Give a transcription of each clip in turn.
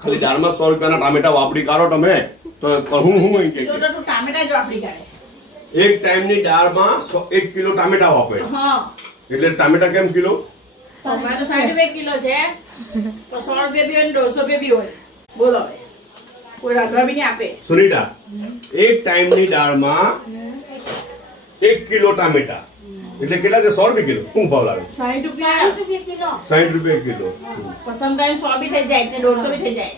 ખાલી દાળમાં 100 રૂપિયાના ટામેટા વાપરી કાઢો તમે તો હું અહીં કે તો ટામેટા જ વાપરી કાઢે એક ટાઈમની દાળમાં 1 કિલો ટામેટા વાપરે હા એટલે ટામેટા કેમ કિલો અમારે તો 60 રૂપિયા કિલો છે તો 100 રૂપિયા બી હોય ને 150 રૂપિયા બી હોય બોલો હવે કોઈ રાંધવા બી નહીં આપે સુનીતા એક ટાઈમની દાળમાં 1 કિલો ટામેટા એટલે કેટલા છે 100 રૂપિયા કિલો શું ભાવ લાગે 60 રૂપિયા કિલો 60 રૂપિયા કિલો પસંદ કરીને 100 બી થઈ જાય ને 150 બી થઈ જાય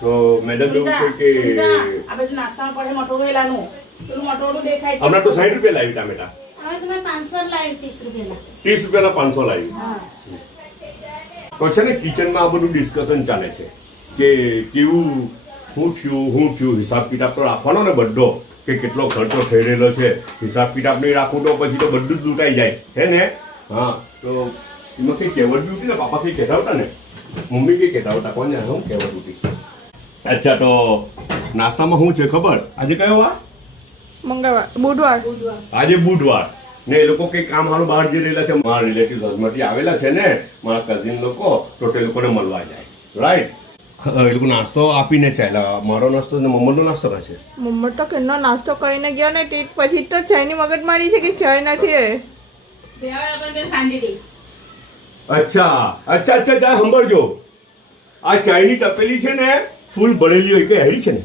તો મેડમ એવું કહે કે આ બધું નાસ્તામાં પડે મટોળું એલાનું પેલું મટોળું દેખાય હમણાં તો 60 રૂપિયા લાવી ટામેટા હવે તમે 500 લાવી 30 રૂપિયા 30 રૂપિયાના 500 લાવી તો છે ને કિચનમાં આ બધું ડિસ્કશન ચાલે છે કે કેવું શું થયું હિસાબ કિતાબ તો રાખવાનો ને બધો કે કેટલો ખર્ચો થઈ રહેલો છે હિસાબ કિતાબ નહીં રાખવું તો પછી તો બધું જ લૂંટાઈ જાય હે ને હા તો એમાં કઈ કહેવત બી ઉઠી ને પાપા કઈ કહેતા હતા ને મમ્મી કઈ કહેતા હતા કોણ જાણે હું કહેવત ઉઠી અચ્છા તો નાસ્તામાં શું છે ખબર આજે કયો વાર મંગળવાર બુધવાર આજે બુધવાર ને એ લોકો કઈ કામ હારું બહાર જઈ રહેલા છે મારા રિલેટિવ હસમાંથી આવેલા છે ને મારા કઝિન લોકો તો તે લોકોને મળવા જાય રાઈટ એ લોકો નાસ્તો આપીને ચાલ્યા મારો નાસ્તો ને મમ્મનો નાસ્તો કરે છે મમ્મી તો કેટલો નાસ્તો કરીને ગયો ને તે પછી તો ચાયની મગજ મારી છે કે ચાય નથી બે વાર આપણે સાંડી દે અચ્છા સાંભળજો આ ચાયની તપેલી છે ને ફૂલ ભરેલી હોય કે હેરી છે ને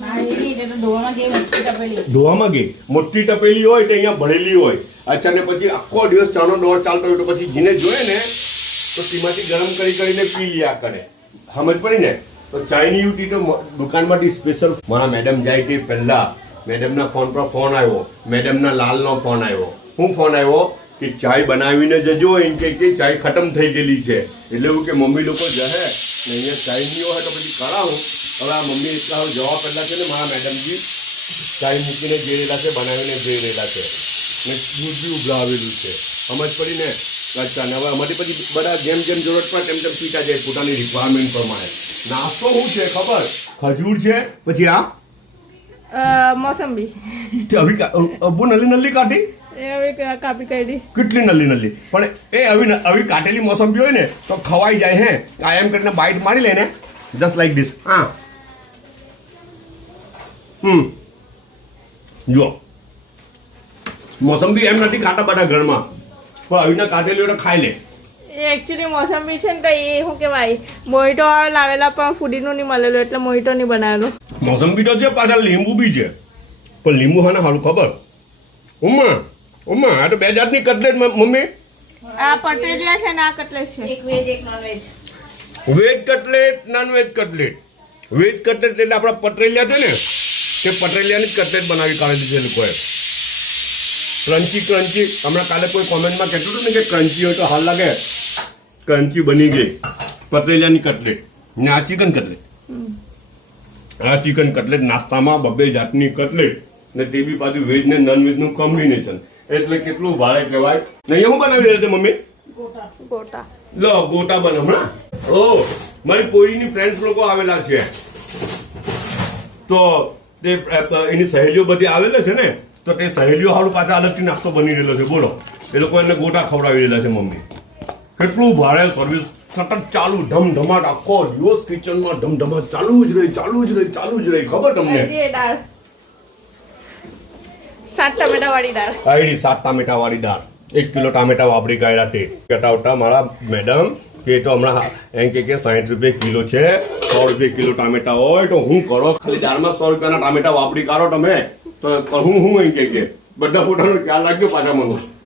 ના એ નહીં તો ધોવામાં ગઈ મોટી તપેલી ધોવામાં ગઈ મોટી તપેલી હોય તો અહીંયા ભરેલી હોય અચ્છા ને પછી આખો દિવસ ચાનો દોર ચાલતો હોય તો પછી જીને જોઈએ ને તો તેમાંથી ગરમ કરીને પી લ્યા કરે સમજ પડી ને તો ચાયની યુટી તો દુકાનમાંથી સ્પેશિયલ મારા મેડમ જાય તે પહેલા મેડમના ફોન પર ફોન આવ્યો મેડમના લાલનો ફોન આવ્યો શું ફોન આવ્યો કે ચાય બનાવીને જજો એમ કે ચાય ખતમ થઈ ગયેલી છે એટલે એવું કે મમ્મી લોકો જહે ને અહીંયા ચાય નહીં હોય તો પછી કરાવું હવે આ મમ્મી એટલા જવા પહેલા છે ને મારા મેડમજી ચાય મૂકીને જઈ રહેલા છે બનાવીને જઈ રહેલા છે ને દૂધ બી ઉભરાવેલું છે સમજ પડી ને અચ્છા ને હવે અમારી પછી બધા જેમ જરૂરત પડે તેમ પીતા જાય પોતાની રિક્વાયરમેન્ટ પ્રમાણે નાસ્તો શું છે ખબર ખજૂર છે પછી આ મોસંબી અબુ નલ્લી કાઢી એ હવે કાપી કાઢી કેટલી નલ્લી પણ એ આવી કાટેલી મોસંબી હોય ને તો ખવાઈ જાય હે આ એમ કરીને બાઈટ મારી લે ને જસ્ટ લાઈક ધીસ હા જો મોસંબી એમ નથી ખાતા બધા ઘરમાં પણ આવીને કાટેલી હોય તો ખાઈ લે એ એકચ્યુઅલી મોસંબી છે ને તો એ શું કહેવાય મોહિતો લાવેલા પણ ફૂડીનું નહીં મળેલું એટલે મોહિતો નહીં બનાવેલું મોસંબી તો છે પાછા લીંબુ બી છે પણ લીંબુ હા ને સારું ખબર ઉમા આ તો બે જાતની કટલેટ મમ્મી આ પટેલિયા છે ને આ કટલેટ છે એક વેજ એક non veg veg cutlet non veg cutlet veg cutlet એટલે આપણા પટરેલિયા છે ને તે પટરેલિયાની જ કટલેટ બનાવી કાઢેલી છે લોકોએ ક્રન્ચી હમણાં કાલે કોઈ કોમેન્ટમાં કહેતું હતું ને કે ક્રન્ચી હોય તો હાલ લાગે ક્રન્ચી બની ગઈ પતરેલિયાની કટલેટ ને આ ચિકન કટલેટ નાસ્તામાં બબ્બે જાતની કટલેટ ને તે બી પાછું વેજ ને નોન વેજનું કોમ્બિનેશન એટલે કેટલું ભારે કહેવાય ને અહીંયા હું બનાવી રહ્યા છે મમ્મી ગોટા લો ગોટા બને હમણાં ઓ મારી પોઈની ફ્રેન્ડ્સ લોકો આવેલા છે તો તે એની સહેલીઓ બધી આવેલા છે ને તો તે સહેલીઓ હારું પાછા અલગથી નાસ્તો બની રહેલો છે બોલો એ લોકો એને ગોટા ખવડાવી રહેલા છે મમ્મી કેટલું ભારે સર્વિસ સતત ચાલુ ધમધમાટ આખો દિવસ કિચનમાં ધમધમાટ ચાલુ જ રહી ખબર તમને દાળ 7 ટામેટા વાળી દાળ આઈડી 7 ટામેટા વાળી દાળ 1 કિલો ટામેટા વાપરી કાઢ્યા તે કટાવટા મારા મેડમ કે તો હમણાં એમ કે 60 રૂપિયા કિલો છે 100 રૂપિયા કિલો ટામેટા હોય તો હું કરો ખાલી દાળમાં 100 રૂપિયાના ટામેટા વાપરી કાઢો તમે તો હું એમ કે બધા પોતાનો ખ્યાલ રાખજો પાછા મને